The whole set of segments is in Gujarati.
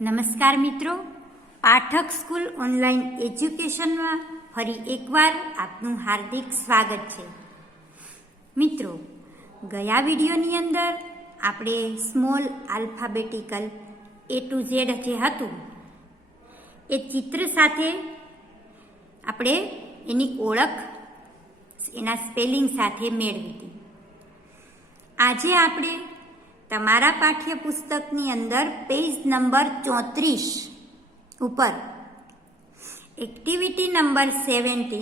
નમસ્કાર મિત્રો, પાઠક સ્કૂલ ઓનલાઈન એજ્યુકેશનમાં ફરી એકવાર આપનું હાર્દિક સ્વાગત છે. મિત્રો, ગયા વિડીયોની અંદર આપણે small alphabetical A to Z જે હતું એ ચિત્ર સાથે આપણે એની ઓળખ એના સ્પેલિંગ સાથે મેળવી હતી. આજે આપણે તમારા પાઠ્યપુસ્તકની અંદર પેજ નંબર 34 ઉપર એક્ટિવિટી નંબર 17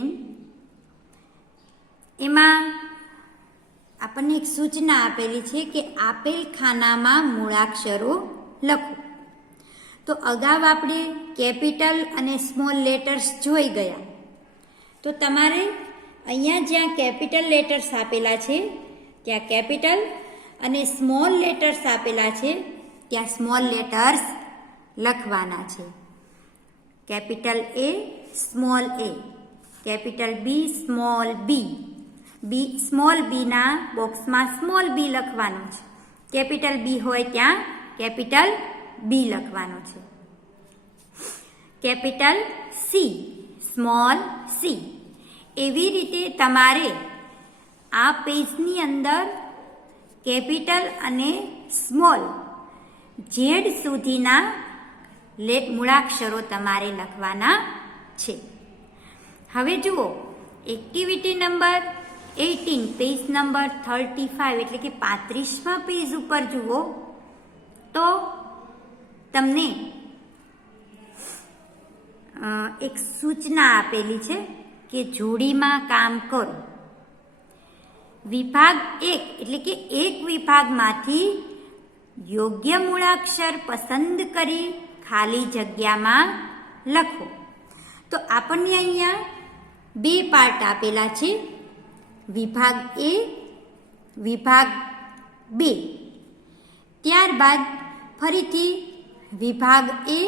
એમાં આપણને એક સૂચના આપેલી છે કે આપેલ ખાનામાં મૂળાક્ષરો લખો. તો અગાઉ આપણે કેપિટલ અને સ્મોલ લેટર્સ જોઈ ગયા. તો તમારે અહીંયા જ્યાં કેપિટલ લેટર્સ આપેલા છે ત્યાં કેપિટલ અને સ્મોલ લેટર્સ આપેલા છે ત્યાં સ્મોલ લેટર્સ લખવાના છે. Capital A small A, capital B small B, small B ના બોક્સમાં સ્મોલ b લખવાનું છે. કેપિટલ B હોય ત્યાં કેપિટલ B લખવાનું છે. Capital C small C. એવી રીતે તમારે આ પેજની અંદર કેપિટલ અને સ્મોલ ઝેડ સુધીના મૂળાક્ષરો તમારે લખવાના છે. હવે જુઓ, એક્ટિવિટી નંબર 18 પેજ નંબર 35 એટલે કે 35મા પેજ ઉપર જુઓ તો તમને એક સૂચના આપેલી છે કે જોડીમાં કામ કરો. વિભાગ 1 એટલે કે એક વિભાગમાંથી યોગ્ય મૂળાક્ષર પસંદ કરી ખાલી જગ્યામાં લખો. તો આપણને અહીંયા બે પાર્ટ આપેલા છે, વિભાગ A, વિભાગ 2. ત્યારબાદ ફરીથી વિભાગ A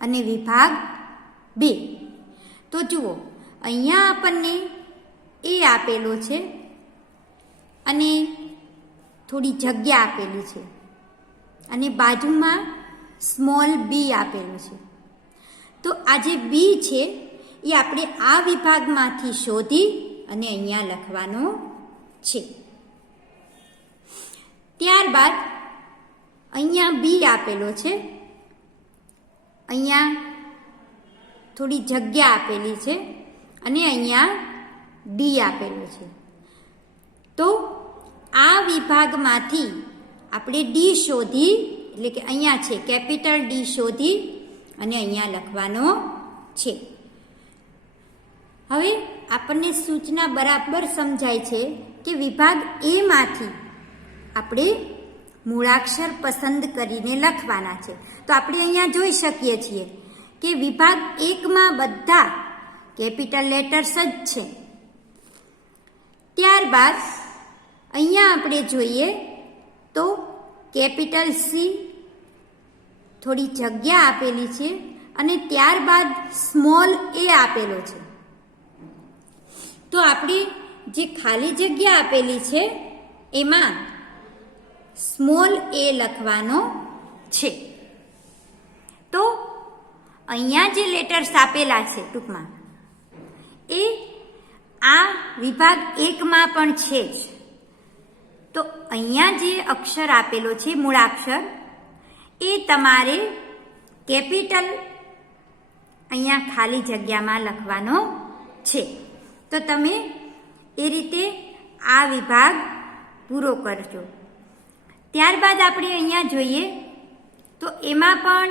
અને વિભાગ 2. તો જુઓ, અહીંયા આપણને A આપેલો છે અને થોડી જગ્યા આપેલી છે અને બાજુમાં સ્મોલ b આપેલું છે. તો આ જે b છે એ આપણે આ વિભાગમાંથી શોધી અને અહીંયા લખવાનો છે. ત્યારબાદ અહીંયા b આપેલો છે, અહીંયા થોડી જગ્યા આપેલી છે અને અહીંયા d આપેલું છે. તો આ વિભાગમાંથી આપણે d શોધી, એટલે કે અહીંયા છે કેપિટલ D શોધી અને અહીંયા લખવાનો છે. હવે આપણને સૂચના બરાબર સમજાય છે કે વિભાગ A માંથી આપણે મૂળાક્ષર પસંદ કરીને લખવાના છે. તો આપણે અહીંયા જોઈ શકીએ છીએ કે વિભાગ 1માં બધા કેપિટલ લેટર્સ જ છે. ત્યારબાદ અહીંયા આપણે જોઈએ તો કેપિટલ C, થોડી જગ્યા આપેલી છે અને ત્યારબાદ સ્મોલ a આપેલો છે. તો આપણે જે ખાલી જગ્યા આપેલી છે એમાં સ્મોલ a લખવાનો છે. તો અહીંયા જે લેટર્સ આપેલા છે ટૂંકમાં એ આ વિભાગ 1માં પણ છે જ. તો અહીંયા જે અક્ષર આપેલો છે મૂળાક્ષર એ તમારે કેપિટલ અહીંયા ખાલી જગ્યામાં લખવાનો છે. તો તમે એ રીતે આ વિભાગ પૂરો કરજો. ત્યારબાદ આપણે અહીંયા જોઈએ તો એમાં પણ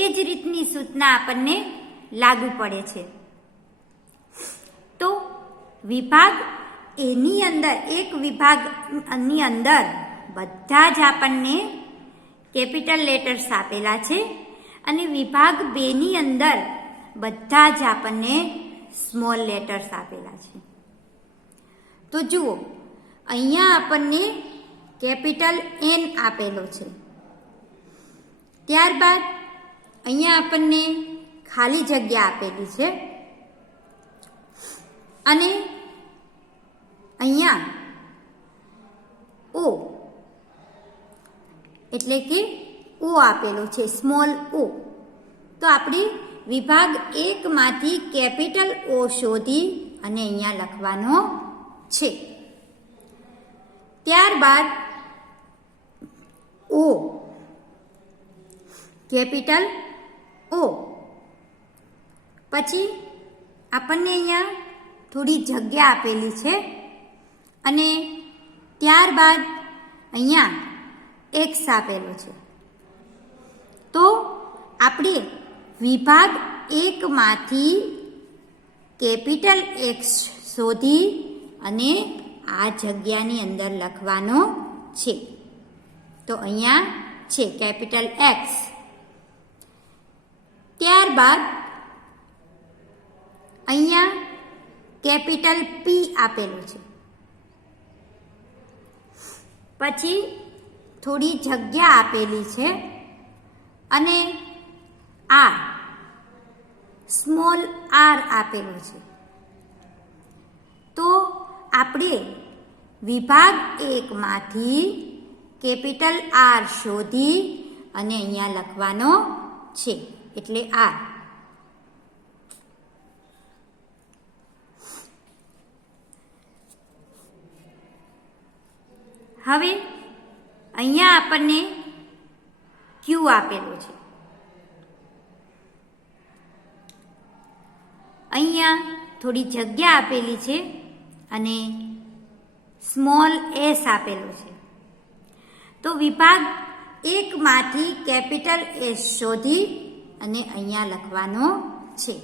એ જ રીતની સૂચના આપણને લાગુ પડે છે. તો વિભાગ એની અંદર, એક વિભાગની અંદર બધા જ આપણને કેપિટલ લેટર્સ આપેલા છે અને વિભાગ 2ની અંદર બધા જ આપણને સ્મોલ લેટર્સ આપેલા છે. તો જુઓ, અહીંયા આપણને કેપિટલ N આપેલો છે. ત્યારબાદ અહીંયા આપણને ખાલી જગ્યા આપેલી છે અને અહીંયા O એટલે કે ઓ આપેલો છે, સ્મોલ ઓ. તો આપણે વિભાગ 1 માંથી કેપિટલ ઓ શોધી અને અહીંયા લખવાનો છે. ત્યારબાદ ઓ, કેપિટલ ઓ. પછી આપણને અહીંયા થોડી જગ્યા આપેલી છે અને ત્યારબાદ અહીંયા એક્સ આપેલો છે. તો આપણે વિભાગ 1 માંથી કેપિટલ એક્સ શોધી અને આ જગ્યાની અંદર લખવાનો છે. તો અહીંયા છે કેપિટલ એક્સ. ત્યારબાદ અહીંયા કેપિટલ પી આપેલું છે. પછી થોડી જગ્યા આપેલી છે અને આર, સ્મોલ આર આપેલો છે. તો આપણે વિભાગ 1 માંથી કેપિટલ આર શોધી અને અહીંયા લખવાનો છે, એટલે આર. હવે અહીંયા આપણને ક્યુ આપેલું છે. અહીંયા થોડી જગ્યા આપેલી છે અને સ્મોલ એસ આપેલો છે. તો વિભાગ 1 માંથી કેપિટલ એસ શોધી અને અહીંયા લખવાનો છે.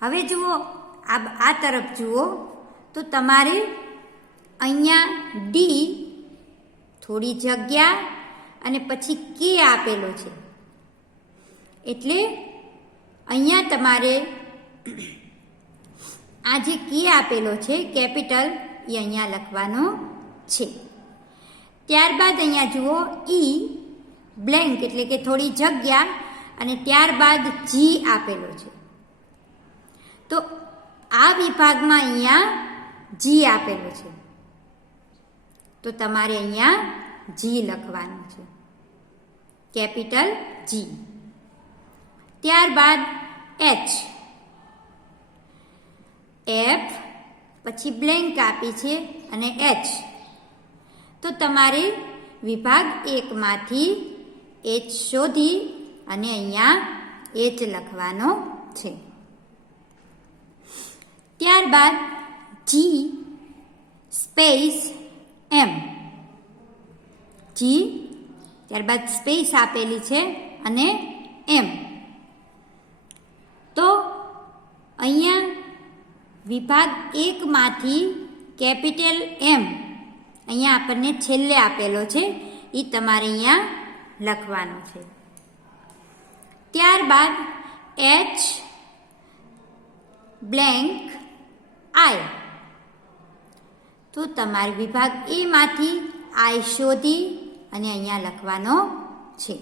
હવે જુઓ, આ તરફ જુઓ તો તમારે અહીંયા ડી, થોડી જગ્યા અને પછી કે આપેલો છે. એટલે અહીંયા તમારે આ જે કે આપેલો છે કેપિટલ, એ અહીંયા લખવાનો છે. ત્યારબાદ અહીંયા જુઓ ઈ, બ્લેન્ક એટલે કે થોડી જગ્યા અને ત્યારબાદ જી આપેલો છે. તો આ વિભાગમાં અહીંયા જી આપેલો છે, તો તમારે અહીંયા જી લખવાનું છે, કેપિટલ જી. ત્યારબાદ એચ, એફ, પછી બ્લેન્ક આપી છે અને એચ. તો તમારે વિભાગ 1 માંથી એચ શોધી અને અહીંયા એચ લખવાનો છે. ત્યારબાદ જી સ્પેસ એમ, જી ત્યારબાદ સ્પેસ આપેલી છે અને એમ. તો અહીંયા વિભાગ 1 માંથી કેપિટલ એમ અહીંયા આપણને છેલ્લે આપેલો છે, એ તમારે અહીંયા લખવાનો છે. ત્યારબાદ એચ બ્લેન્ક આઈ. તો તમારે વિભાગ એ માંથી આઈ શોધી અને અહીંયા લખવાનો છે.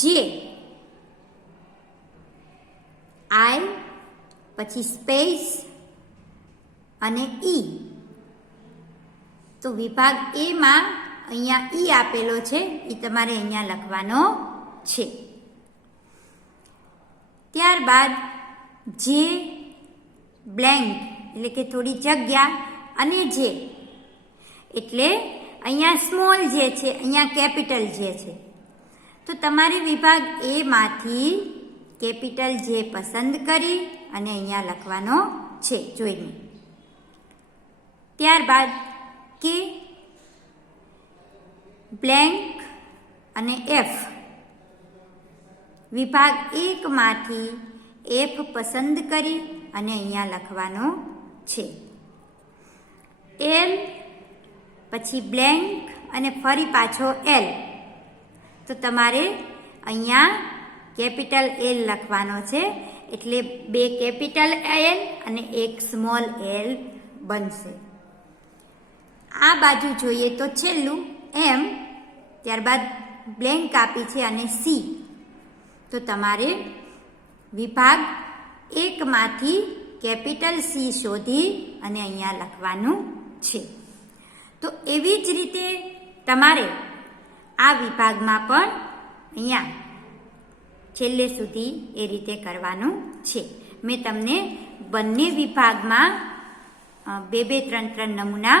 જે આઈ, પછી સ્પેસ અને ઈ. તો વિભાગ એ માં અહીંયા ઈ આપેલો છે, એ તમારે અહીંયા લખવાનો છે. ત્યારબાદ જે બ્લેન્ક એટલે કે થોડી જગ્યા અને જે, એટલે અહીંયા સ્મોલ જે છે, અહીંયા કેપિટલ જે છે. તો તમારે વિભાગ એ માંથી કેપિટલ જે પસંદ કરી અને અહીંયા લખવાનો છે જોઈને. ત્યારબાદ કે બ્લેન્ક અને એફ. વિભાગ 1 માંથી એફ પસંદ કરી અને અહીંયા લખવાનો છે. એલ, પછી બ્લેન્ક અને ફરી પાછો એલ. તો તમારે અહીંયા કેપિટલ એલ લખવાનો છે, એટલે 2 કેપિટલ એલ અને 1 સ્મોલ એલ બનશે. આ બાજુ જોઈએ તો છેલ્લું એમ, ત્યારબાદ બ્લેન્ક આપી છે અને સી. તો તમારે વિભાગ 1 માંથી કેપિટલ સી શોધી અને અહીંયા લખવાનું છે. તો એવી જ રીતે તમારે આ વિભાગમાં પણ અહીંયા છેલ્લે સુધી એ રીતે કરવાનું છે. મેં તમને બંને વિભાગમાં 2-2, 3-3 નમૂના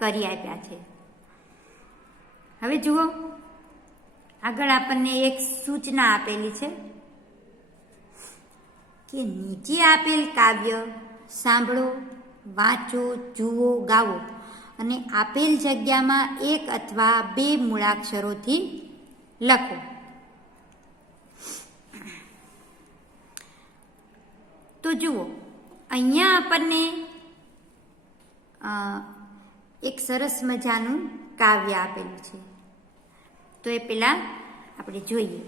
કરી આપ્યા છે. હવે જુઓ, આગળ આપણને એક સૂચના આપેલી છે કે નીચે આપેલ કાવ્ય સાંભળો, વાંચો, જુઓ, ગાવો અને આપેલ જગ્યામાં 1 અથવા 2 મૂળાક્ષરોથી લખો. તો જુઓ, અહીંયા આપણને એક સરસ મજાનું કાવ્ય આપેલું છે. તો એ પહેલા આપણે જોઈએ.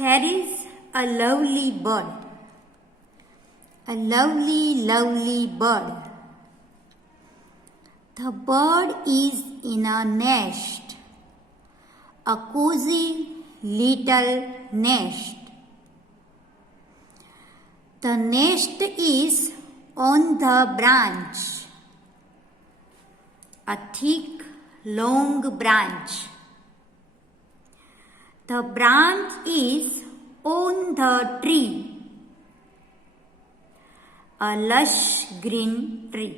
There is a lovely bird, a lovely, lovely bird. The bird is in a nest, a cozy little nest. The nest is on the branch, a thick, long branch. The branch is on the tree, a lush green tree.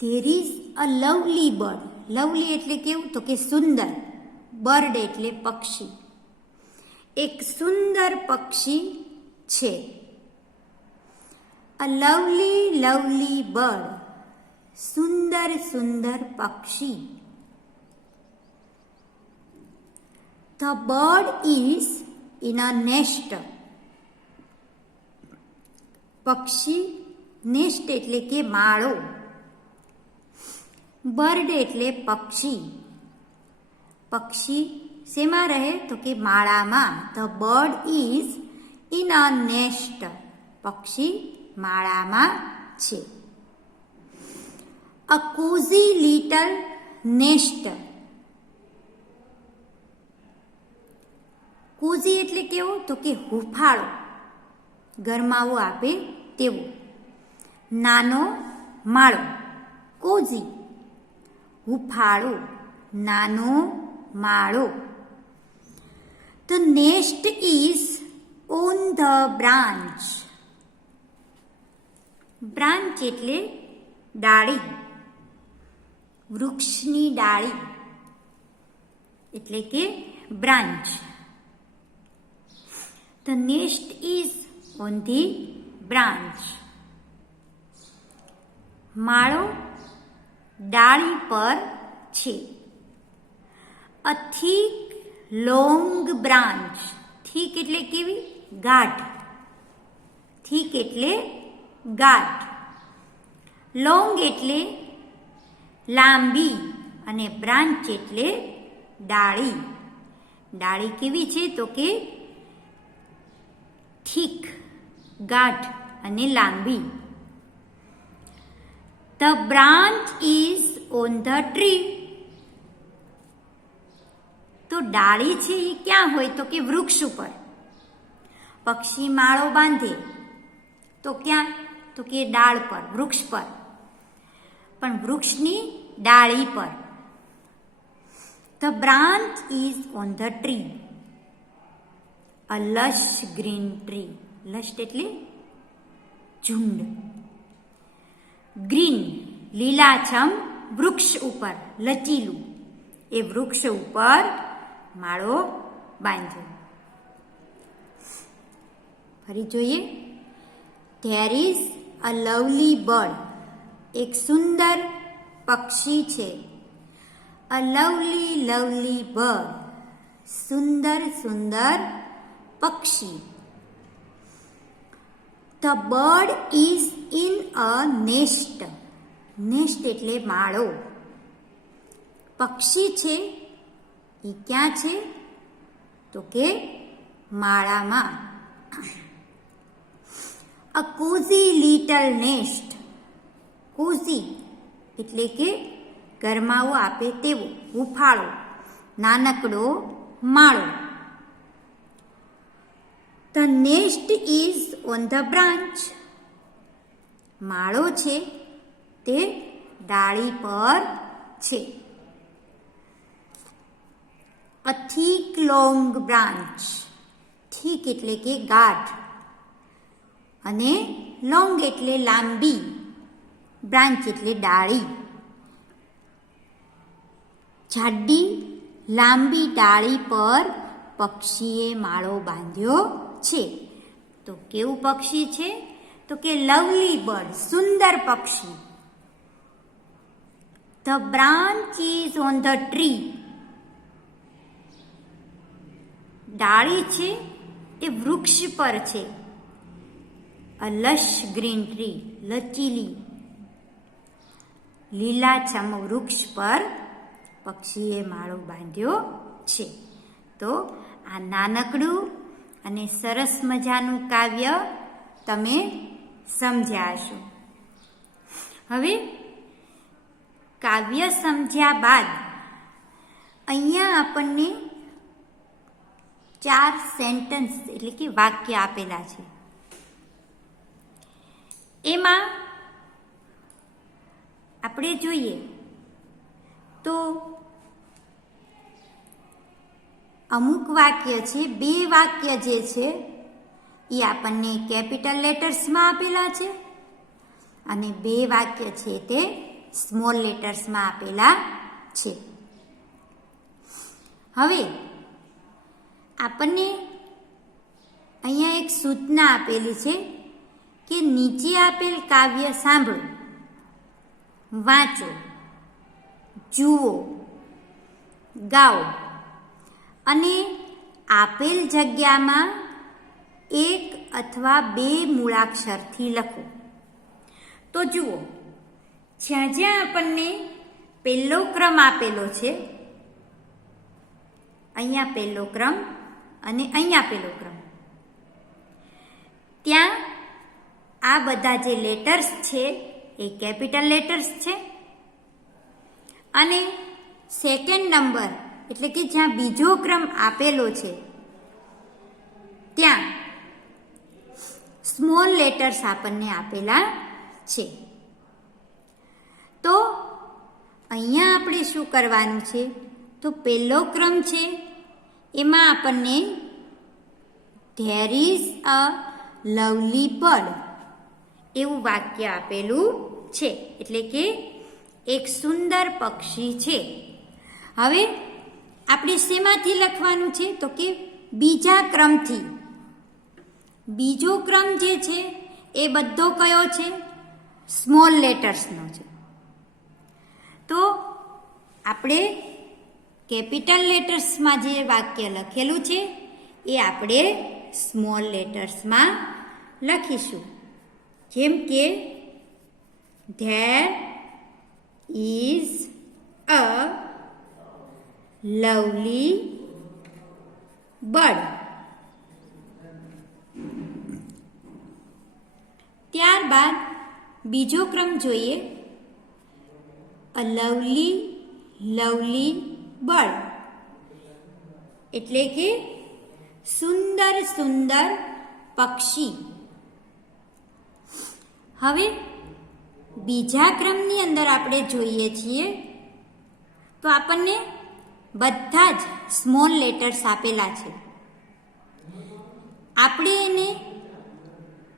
There is a lovely bird. Lovely એટલે કેવું? તો કે સુંદર. બર્ડ એટલે પક્ષી. એક સુંદર પક્ષી છે. A lovely, lovely bird. સુંદર સુંદર પક્ષી. The bird is in a nest. પક્ષી નેસ્ટ એટલે કે માળો. બર્ડ એટલે પક્ષી. પક્ષી શેમાં રહે? તો કે માળામાં. The bird is in a nest. પક્ષી માળામાં છે. A cozy little nest. Cosy એટલે કેવો? તો કે હુંફાળો, ગરમાવો આપે તેવો. નાનો માળો, કોઝી. હુંફાળો, નાનો માળો. The nest is on the branch. Branch એટલે ડાળી, વૃક્ષની ડાળી એટલે કે branch. The nest is on the branch. માળો ડાળી પર છે. A thick, long branch. thick એટલે કેવી? ગાઢ. thick એટલે ગાઢ. long એટલે લાંબી અને બ્રાન્ચ એટલે ડાળી. ડાળી કેવી છે? તો કે thick, ગાઢ અને લાંબી. The branch is on the tree. તો ડાળી છે એ ક્યાં હોય? તો કે વૃક્ષ ઉપર. પક્ષી માળો બાંધે તો ક્યાં? તો કે ડાળ પર, વૃક્ષ પર. પણ વૃક્ષની ડાળી પર. The branch is on the tree, a lush green tree. lush એટલે ઝુંડ. ગ્રીન લીલાછમ વૃક્ષ ઉપર, લચીલું. એ વૃક્ષ ઉપર માળો બાંધ્યો. ફરી જોઈએ. There is a lovely bird. એક સુંદર પક્ષી છે. A lovely, lovely bird. સુંદર સુંદર પક્ષી. The bird is in a nest. nest એટલે માળો. પક્ષી છે એ ક્યાં છે? તો કે માળામાં. A cozy little nest. cozy એટલે કે ગરમાવો આપે તેવો, હુંફાળો. નાનકડો માળો. The nest is on the branch. માળો છે તે ડાળી પર છે. અ થીક લોંગ બ્રાન્ચ. થીક એટલે કે ગાઢ અને લોંગ એટલે લાંબી, બ્રાન્ચ એટલે ડાળી. જાડી લાંબી ડાળી પર પક્ષીએ માળો બાંધ્યો છે. તો કેવું પક્ષી છે? તો કે લવલી બર્ડ, સુંદર પક્ષી. The branch is on the tree. ડાળી છે એ વૃક્ષ પર છે. અ લશ ગ્રીન ટ્રી, લચીલી લીલાછમ વૃક્ષ પર પક્ષીએ માળો બાંધ્યો છે. તો આ નાનકડું અને સરસ મજાનું કાવ્ય તમે સમજ્યા હશો. હવે કાવ્ય સમજ્યા બાદ અહીંયા આપણને 4 સેન્ટેન્સ એટલે કે વાક્ય આપેલા છે. એમાં આપણે જોઈએ તો અમુક વાક્ય છે, 2 વાક્ય જે છે એ આપણને કેપિટલ લેટર્સમાં આપેલા છે અને 2 વાક્ય છે તે સ્મોલ લેટર્સમાં આપેલા છે. હવે આપણને અહીંયા એક સૂચના આપેલી છે કે નીચે આપેલ કાવ્ય સાંભળો, વાંચો, જુઓ, ગાઓ અને આપેલ જગ્યામાં 1 અથવા 2 મૂળાક્ષરથી લખો. તો જુઓ, જ્યાં જ્યાં આપણને પહેલો ક્રમ આપેલો છે, અહીંયા પહેલો ક્રમ અને અહીંયા પહેલો ક્રમ, ત્યાં આ બધા જે લેટર્સ છે એ કેપિટલ લેટર્સ છે અને સેકન્ડ નંબર એટલે કે જ્યાં બીજો ક્રમ આપેલો છે ત્યાં સ્મોલ લેટર્સ આપણને આપેલા છે. તો અહીંયા આપણે શું કરવાનું છે? તો પહેલો ક્રમ છે એમાં આપણને there is a lovely bird એવું વાક્ય આપેલું છે, એટલે કે એક સુંદર પક્ષી છે. હવે આપણે શેમાંથી લખવાનું છે? તો કે બીજા ક્રમથી. બીજો ક્રમ જે છે એ બધો કયો છે? સ્મોલ લેટર્સનો છે. તો આપણે કેપિટલ લેટર્સમાં જે વાક્ય લખેલું છે એ આપણે સ્મોલ લેટર્સમાં લખીશું. જેમ કે there is a lovely bird. ત્યારબાદ બીજો ક્રમ જોઈએ, અ લવલી બર્ડ એટલે કે સુંદર સુંદર પક્ષી. હવે બીજા ક્રમની અંદર આપણે જોઈએ છીએ તો આપણને બધા જ સ્મોલ લેટર્સ આપેલા છે. આપણે એને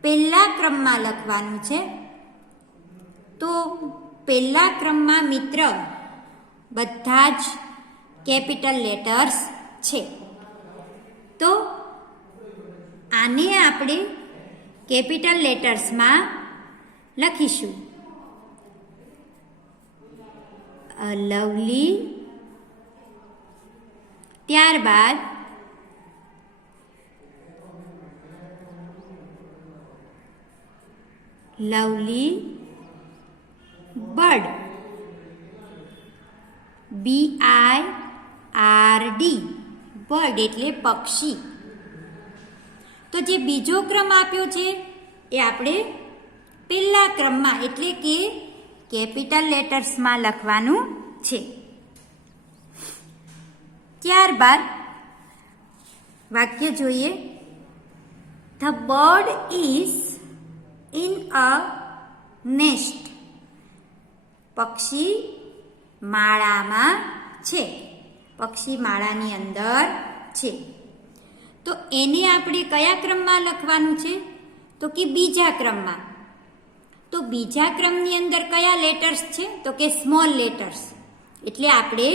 પહેલા ક્રમમાં લખવાનું છે. તો પહેલા ક્રમમાં મિત્ર બધા જ કેપિટલ લેટર્સ છે. તો આને આપણે કેપિટલ લેટર્સમાં લખીશું. અ લવલી, ત્યારબાદ લવલી બર્ડ, BIRD, બર્ડ એટલે પક્ષી. તો જે બીજો ક્રમ આપ્યો છે એ આપણે પહેલા ક્રમમાં એટલે કે કેપિટલ લેટર્સમાં લખવાનું છે. ત્યારબાદ વાક્ય જોઈએ. The bird is in a nest. પક્ષી માળામાં છે. પક્ષી માળાની અંદર છે. તો એને આપણે કયા ક્રમમાં લખવાનું છે? તો કે બીજા ક્રમમાં. તો બીજા ક્રમની અંદર કયા લેટર્સ છે? તો કે સ્મોલ લેટર્સ. એટલે આપણે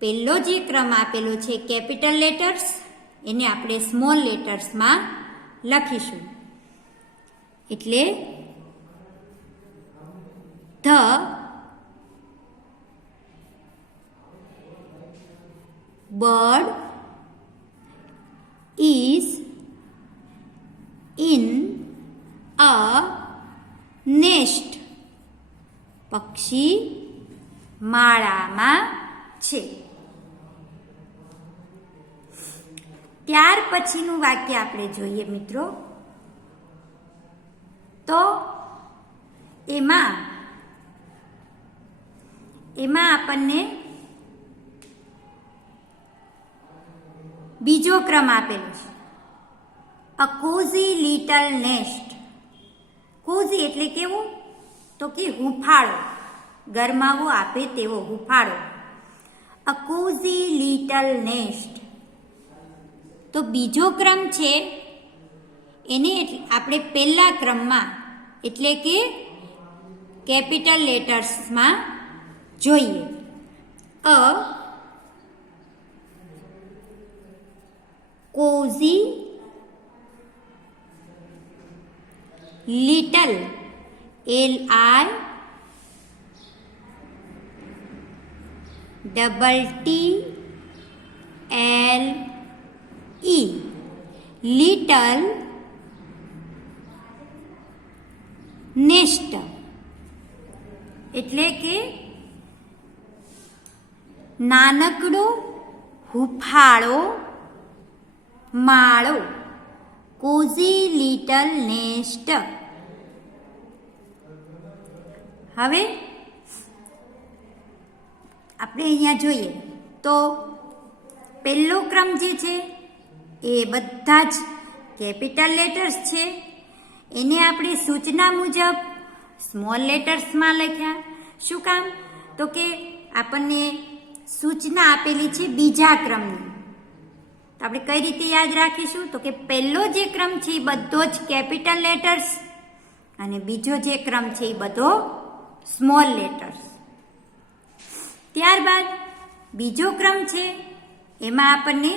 પહેલો જે ક્રમ આપેલો છે કેપિટલ લેટર્સ, એને આપણે સ્મોલ લેટર્સમાં લખીશું. એટલે the bird is in a nest. પક્ષી માળામાં છે. ત્યાર પછીનું વાક્ય આપણે જોઈએ મિત્રો. તો એમાં આપણને બીજો ક્રમ આપેલો છે. અ કોઝી લિટલ નેસ્ટ. કોઝી એટલે કેવું? તો કે હુંફાળો, ગરમાવો આપે તેવો હુંફાળો. અ કોઝી લિટલ નેસ્ટ. તો બીજો ક્રમ છે એને આપણે પહેલા ક્રમમાં એટલે કે કેપિટલ લેટર્સમાં જોઈએ. A cosy little LITTLE little nest. એટલે કે નાનકડો હુંફાળો માળો. Cosy little nest. હવે આપણે અહીંયા જોઈએ તો પહેલો ક્રમ જે છે એ બધા જ કેપિટલ લેટર્સ છે. એને આપણે સૂચના મુજબ સ્મોલ લેટર્સમાં લખ્યા. શું કામ? તો કે આપણને સૂચના આપેલી છે બીજા ક્રમની. તો આપણે કઈ રીતે યાદ રાખીશું? તો કે પહેલો જે ક્રમ છે એ બધો જ કેપિટલ લેટર્સ અને બીજો જે ક્રમ છે એ બધો સ્મોલ લેટર્સ. ત્યારબાદ બીજો ક્રમ છે એમાં આપણને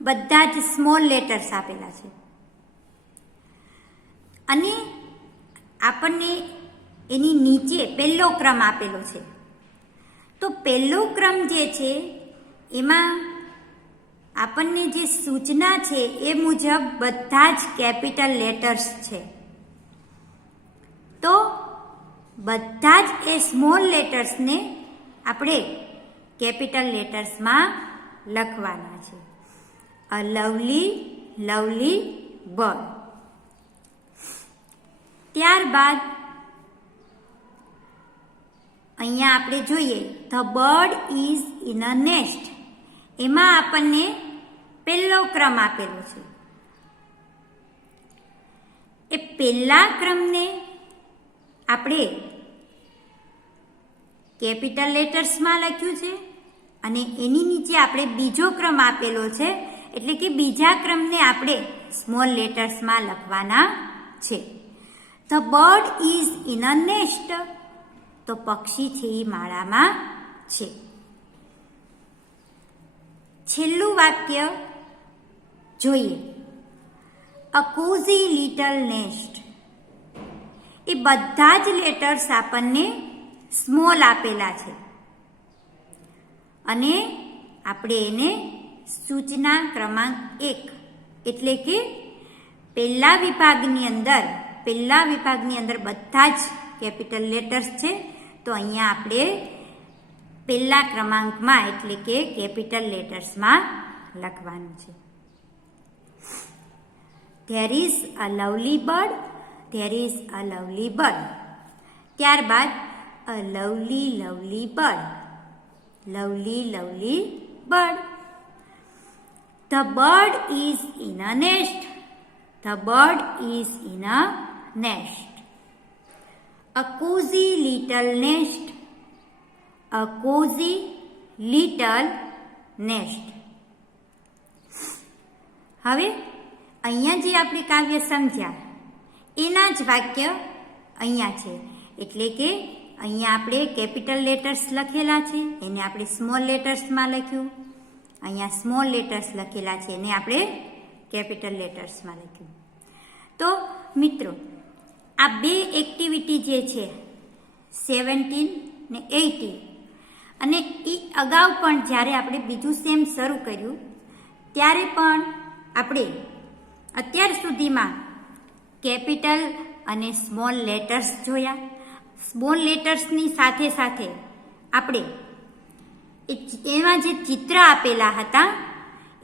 બધા જ સ્મોલ લેટર્સ આપેલા છે અને આપણને એની નીચે પહેલો ક્રમ આપેલો છે. તો પહેલો ક્રમ જે છે એમાં આપણને જે સૂચના છે એ મુજબ બધા જ કેપિટલ લેટર્સ છે. તો બધા જ એ સ્મોલ લેટર્સને આપણે કેપિટલ લેટર્સમાં લખવાના છે. અ લવલી બર્ડ. ત્યારબાદ અહીંયા આપણે જોઈએ the bird is in a nest. એમાં આપણને પહેલો ક્રમ આપેલો છે. એ પહેલા ક્રમને આપણે કેપિટલ લેટર્સમાં લખ્યું છે અને એની નીચે આપણે બીજો ક્રમ આપેલો છે. એટલે કે બીજા ક્રમને આપણે સ્મોલ લેટર્સમાં લખવાના છે. The bird is in a nest. તો પક્ષી છે એ માળામાં છે. છેલ્લું વાક્ય જોઈએ. A cosy little nest. એ બધા જ લેટર્સ આપણને સ્મોલ આપેલા છે અને આપણે એને સૂચના ક્રમાંક 1 એટલે કે પહેલા વિભાગની અંદર બધા જ કેપિટલ લેટર્સ છે. તો અહીંયા આપણે પહેલા ક્રમાંકમાં એટલે કે કેપિટલ લેટર્સમાં લખવાનું છે. There is a lovely bird. There is a lovely bird. ત્યારબાદ a lovely bird. Lovely bird. The bird is in a nest. The bird is in a nest. A cozy little nest. A cozy little nest. હવે અહીંયા જે આપણે કાવ્ય સમજ્યા એના જ વાક્ય અહીંયા છે, એટલે કે અહીંયા આપણે કેપિટલ લેટર્સ લખેલા છે એને આપણે સ્મોલ લેટર્સમાં લખ્યું, અહીંયા સ્મોલ લેટર્સ લખેલા છે એને આપણે કેપિટલ લેટર્સમાં લખ્યું. તો મિત્રો આ બે એક્ટિવિટી જે છે 17 ને 18, અને એ અગાઉ પણ જ્યારે આપણે બીજું સેમ શરૂ કર્યું ત્યારે પણ આપણે અત્યાર સુધીમાં કેપિટલ અને સ્મોલ લેટર્સ જોયા. સ્મોલ લેટર્સની સાથે સાથે આપણે એમાં જે ચિત્ર આપેલા હતા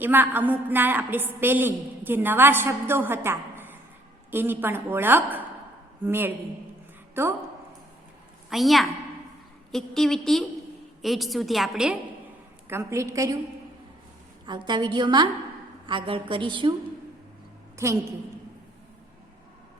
એમાં અમુકના આપણે સ્પેલિંગ, જે નવા શબ્દો હતા એની પણ ઓળખ મેળવી. તો અહીંયા એક્ટિવિટી 8 સુધી આપણે કમ્પ્લીટ કર્યું. આવતા વિડીયોમાં આગળ કરીશું. Thank you.